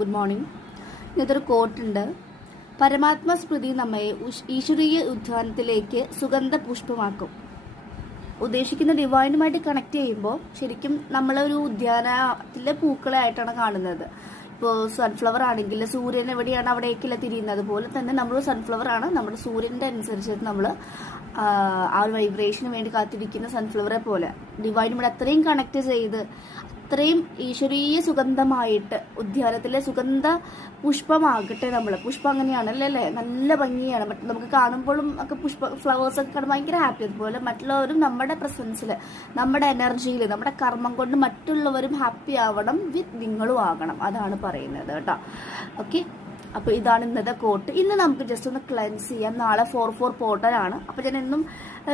Good morning. ഇതൊരു കോട്ടുണ്ട്. പരമാത്മ സ്മൃതി നമ്മെ ഈശ്വരീയ ഉദ്യാനത്തിലേക്ക് സുഗന്ധ പുഷ്പമാക്കും. ഉദ്ദേശിക്കുന്ന ഡിവൈനുമായിട്ട് കണക്ട് ചെയ്യുമ്പോൾ ശരിക്കും നമ്മളൊരു ഉദ്യാനത്തിലെ പൂക്കളെ ആയിട്ടാണ് കാണുന്നത്. ഇപ്പോൾ സൺഫ്ലവർ ആണെങ്കിൽ സൂര്യൻ എവിടെയാണ് അവിടേക്കല്ല തിരിയുന്നത്. അതുപോലെ തന്നെ നമ്മൾ സൺഫ്ലവർ ആണ്. നമ്മുടെ സൂര്യൻ്റെ അനുസരിച്ചിട്ട് നമ്മൾ ആ ഒരു വൈബ്രേഷന് വേണ്ടി കാത്തിരിക്കുന്ന സൺഫ്ലവറെ പോലെ ഡിവൈനുമായിട്ട് അത്രയും കണക്ട് ചെയ്ത് അത്രയും ഈശ്വരീയ സുഗന്ധമായിട്ട് ഉദ്യാനത്തിലെ സുഗന്ധ പുഷ്പമാകട്ടെ. പുഷ്പം അങ്ങനെയാണ് അല്ലേ, നല്ല ഭംഗിയാണ്. നമുക്ക് കാണുമ്പോഴും ഒക്കെ ഫ്ലവേഴ്സ് ഒക്കെ കാണുമ്പോൾ ഭയങ്കര ഹാപ്പി. അതുപോലെ മറ്റുള്ളവരും നമ്മുടെ പ്രസൻസിൽ, നമ്മുടെ എനർജിയിൽ, നമ്മുടെ കർമ്മം കൊണ്ട് മറ്റുള്ളവരും ഹാപ്പി ആവണം, വിത്ത് നിങ്ങളും ആകണം. അതാണ് പറയുന്നത് കേട്ടോ. ഓക്കെ, അപ്പോൾ ഇതാണ് ഇന്നത്തെ കോട്ട്. ഇന്ന് നമുക്ക് ജസ്റ്റ് ഒന്ന് ക്ലെൻസ് ചെയ്യാം. നാളെ 4/4 പോർട്ടലാണ്. അപ്പോൾ ഞാൻ എന്നും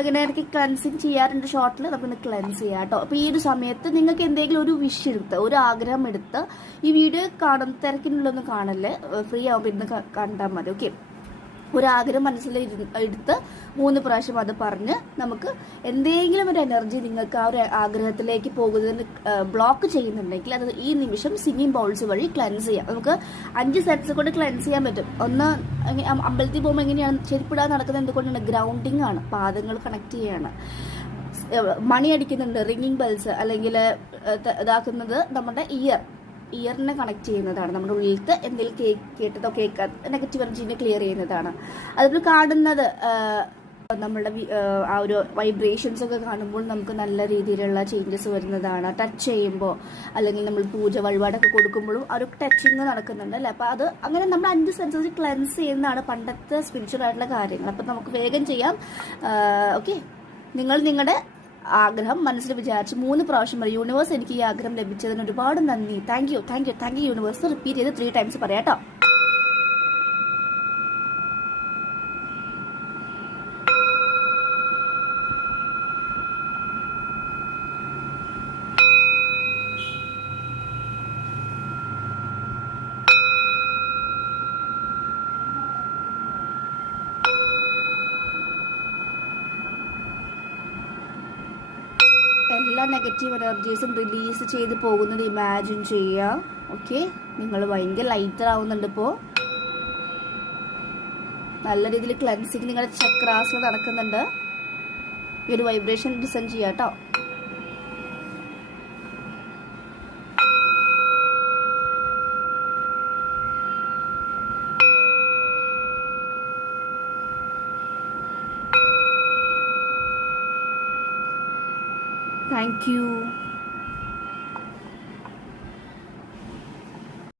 ഇങ്ങനെ ഇടയ്ക്ക് ക്ലെൻസിങ് ചെയ്യാറുണ്ട് ഷോർട്ടിൽ. നമുക്കൊന്ന് ക്ലെൻസ് ചെയ്യാം കേട്ടോ. അപ്പോൾ ഈ ഒരു സമയത്ത് നിങ്ങൾക്ക് എന്തെങ്കിലും ഒരു വിഷ് എടുത്ത്, ഒരു ആഗ്രഹം എടുത്ത്, ഈ വീഡിയോ തിരക്കിനുള്ളൊന്നും കാണല്ലേ, ഫ്രീ ആകുമ്പോൾ ഇന്ന് കണ്ടാൽ മതി. ഓക്കെ, ഒരാഗ്രഹം മനസ്സിൽ എടുത്ത് 3 പ്രാവശ്യം അത് പറഞ്ഞ് നമുക്ക് എന്തെങ്കിലും ഒരു എനർജി നിങ്ങൾക്ക് ആ ഒരു ആഗ്രഹത്തിലേക്ക് പോകുന്നതിന് ബ്ലോക്ക് ചെയ്യുന്നുണ്ടെങ്കിൽ അത് ഈ നിമിഷം സിംഗിങ് ബൗൾസ് വഴി ക്ലെൻസ് ചെയ്യാം. നമുക്ക് 5 സെറ്റ്സ് കൊണ്ട് ക്ലെൻസ് ചെയ്യാൻ പറ്റും. ഒന്ന്, അമ്പലത്തിൽ പോകുമ്പോൾ എങ്ങനെയാണ് ചെരുപ്പിടാൻ നടക്കുന്നത്? എന്തുകൊണ്ടാണ്? ഗ്രൗണ്ടിങ് ആണ്, പാദങ്ങൾ കണക്ട് ചെയ്യാണ്. മണി അടിക്കുന്നുണ്ട്, റിംഗിങ് ബെൽസ്, അല്ലെങ്കിൽ ഇതാക്കുന്നത് നമ്മുടെ ഇയറിനെ കണക്ട് ചെയ്യുന്നതാണ്. നമ്മുടെ ഉള്ളിലത്തെ എന്തെങ്കിലും കേട്ടതോ കേൾക്കാത്ത നെഗറ്റീവ് എനർജീനെ ക്ലിയർ ചെയ്യുന്നതാണ്. അതുപോലെ കാണുന്നത് നമ്മളുടെ ആ ഒരു വൈബ്രേഷൻസ് ഒക്കെ കാണുമ്പോൾ നമുക്ക് നല്ല രീതിയിലുള്ള ചേഞ്ചസ് വരുന്നതാണ്. ടച്ച് ചെയ്യുമ്പോൾ അല്ലെങ്കിൽ നമ്മൾ പൂജ വഴിപാടൊക്കെ കൊടുക്കുമ്പോഴും ആ ഒരു ടച്ചിങ് നടക്കുന്നുണ്ട് അല്ലേ. അപ്പോൾ അത് അങ്ങനെ നമ്മൾ 5 സെൻസസ് ക്ലെൻസ് ചെയ്യുന്നതാണ് പണ്ടത്തെ സ്പിരിച്വൽ ആയിട്ടുള്ള കാര്യങ്ങൾ. അപ്പം നമുക്ക് വേഗം ചെയ്യാം. ഓക്കെ, നിങ്ങൾ നിങ്ങളുടെ ആഗ്രഹം മനസ്സിൽ വിചാരിച്ച് 3 പ്രാവശ്യം പറയും. യൂണിവേഴ്സ്, എനിക്ക് ഈ ആഗ്രഹം ലഭിച്ചതിന് ഒരുപാട് നന്ദി, താങ്ക് യു യൂണിവേഴ്സ്. റിപ്പീറ്റ് ചെയ്ത് 3 ടൈംസ് പറയാം കേട്ടോ. എല്ലാ നെഗറ്റീവ് എനർജീസും റിലീസ് ചെയ്ത് പോകുന്നത് ഇമാജിൻ ചെയ്യുക. ഓക്കെ, നിങ്ങൾ ഭയങ്കര ലൈറ്റർ ആവുന്നുണ്ട്. ഇപ്പോൾ നല്ല രീതിയിൽ ക്ലെൻസിങ് നിങ്ങളുടെ ചക്രാസിൽ നടക്കുന്നുണ്ട്. ഈ ഒരു വൈബ്രേഷൻ ഡിസൈൻ ചെയ്യാം കേട്ടോ. Thank you.